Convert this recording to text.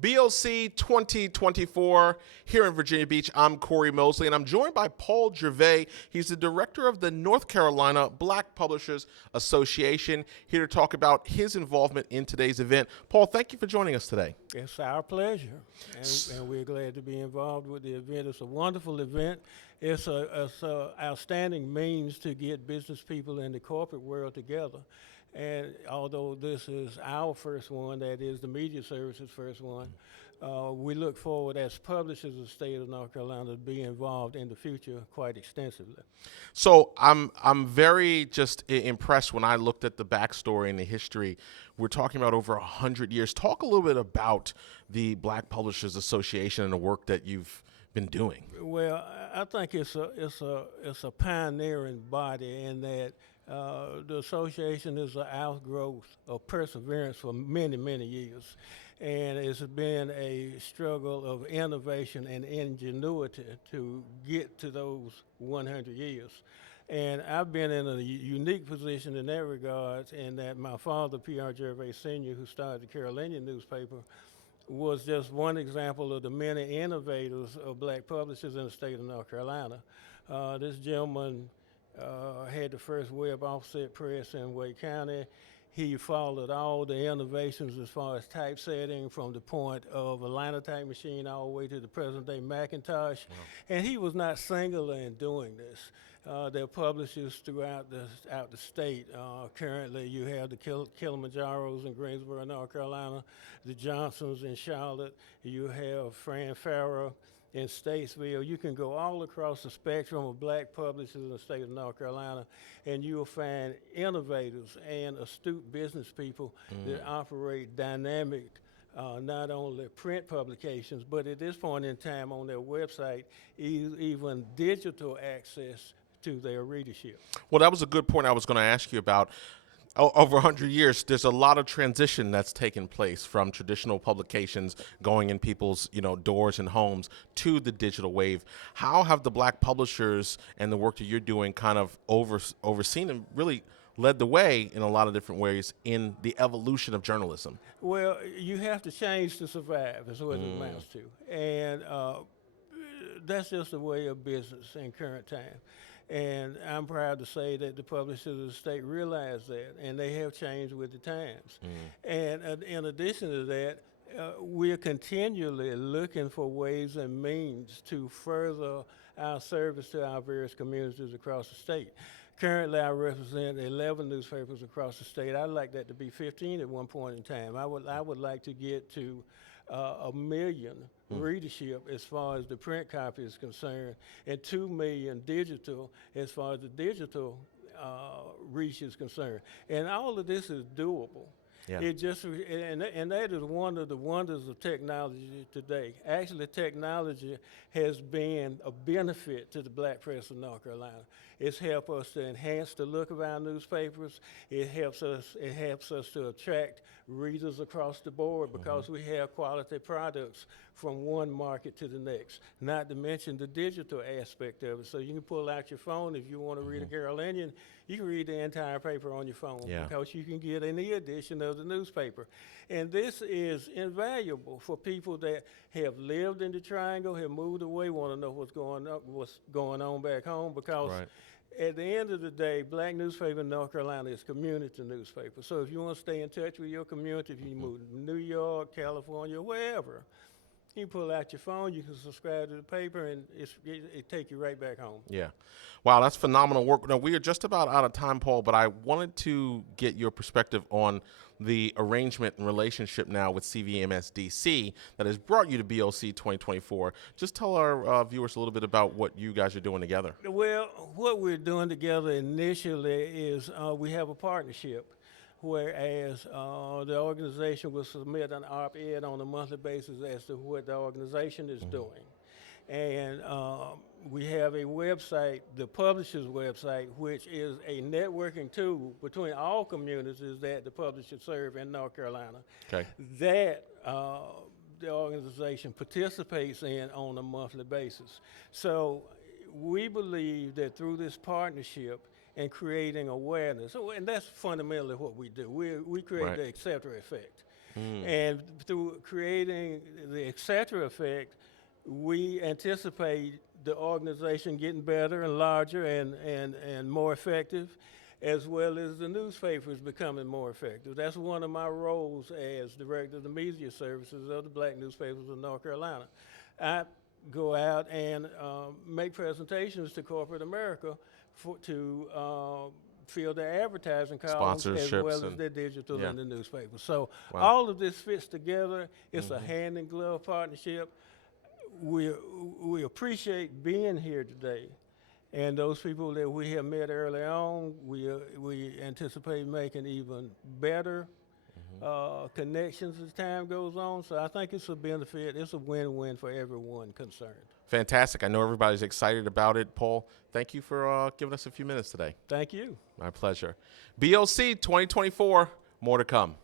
BOC 2024 here in Virginia Beach. I'm Cory Mosley, and I'm joined by Paul Jervay. He's the director of the North Carolina Black Publishers Association, here to talk about his involvement in today's event. Paul, thank you for joining us today. It's our pleasure, and we're glad to be involved with the event. It's a wonderful event. It's a outstanding means to get business people in the corporate world together. And although this is our first one, that is the media services first one, we look forward as publishers of the state of North Carolina to be involved in the future quite extensively. So I'm very just impressed when I looked at the backstory and the history. We're talking about over 100 years. Talk a little bit about the Black Publishers Association and the work that you've been doing. Well, I think it's a pioneering body in that the association is an outgrowth of perseverance for many, many years. And it's been a struggle of innovation and ingenuity to get to those 100 years. And I've been in a unique position in that regard, in that my father, Paul Jervay Sr., who started the Carolinian newspaper, was just one example of the many innovators of black publishers in the state of North Carolina. This gentleman had the first web offset press in Wake County. He followed all the innovations as far as typesetting, from the point of a linotype machine all the way to the present day Macintosh. Wow. And he was not singular in doing this. There are publishers throughout the state. Currently, you have the Kilimanjaros in Greensboro, North Carolina, the Johnsons in Charlotte. You have Fran Farrow in Statesville. You can go all across the spectrum of black publishers in the state of North Carolina, and you will find innovators and astute business people that operate dynamic, not only print publications, but at this point in time on their website, even digital access to their readership. Well, that was a good point I was going to ask you about. Over 100 years, there's a lot of transition that's taken place from traditional publications going in people's, doors and homes to the digital wave. How have the black publishers and the work that you're doing kind of overseen and really led the way in a lot of different ways in the evolution of journalism? Well, you have to change to survive, is what it amounts to. And that's just the way of business in current time. And I'm proud to say that the publishers of the state realize that, and they have changed with the times. And in addition to that, we're continually looking for ways and means to further our service to our various communities across the state. Currently, I represent 11 newspapers across the state. I'd like that to be 15 at one point in time. I would like to get to 1 million readership as far as the print copy is concerned, and 2 million digital as far as the digital reach is concerned. And all of this is doable. Yeah. And that is one of the wonders of technology today. Actually, technology has been a benefit to the black press of North Carolina. It's helped us to enhance the look of our newspapers. It helps us to attract readers across the board because we have quality products from one market to the next, not to mention the digital aspect of it. So you can pull out your phone if you want to read a Carolinian. You can read the entire paper on your phone because you can get any edition of the newspaper. And this is invaluable for people that have lived in the Triangle, have moved away, want to know what's going on back home, because at the end of the day, black newspaper in North Carolina is community newspaper. So if you want to stay in touch with your community, if you move to New York, California, wherever, you pull out your phone, you can subscribe to the paper, and it take you right back home. Yeah. Wow, that's phenomenal work. Now, we are just about out of time, Paul, but I wanted to get your perspective on the arrangement and relationship now with CVMSDC that has brought you to BOC 2024. Just tell our viewers a little bit about what you guys are doing together. Well, what we're doing together initially is we have a partnership, whereas the organization will submit an op-ed on a monthly basis as to what the organization is doing. And we have a website, the publisher's website, which is a networking tool between all communities that the publishers serve in North Carolina. Okay. That the organization participates in on a monthly basis. So we believe that through this partnership and creating awareness, and that's fundamentally what we do. We create the acceptor effect. And through creating the et cetera effect, we anticipate the organization getting better and larger and more effective, as well as the newspapers becoming more effective. That's one of my roles as director of the media services of the black newspapers of North Carolina. I go out and make presentations to corporate America to fill their advertising columns as well as their digital and the newspaper. So all of this fits together. It's a hand-in-glove partnership. We appreciate being here today. And those people that we have met early on, we anticipate making even better connections as time goes on. So I think it's a benefit. It's a win-win for everyone concerned. Fantastic. I know everybody's excited about it. Paul, thank you for giving us a few minutes today. Thank you. My pleasure. BOC 2024, more to come.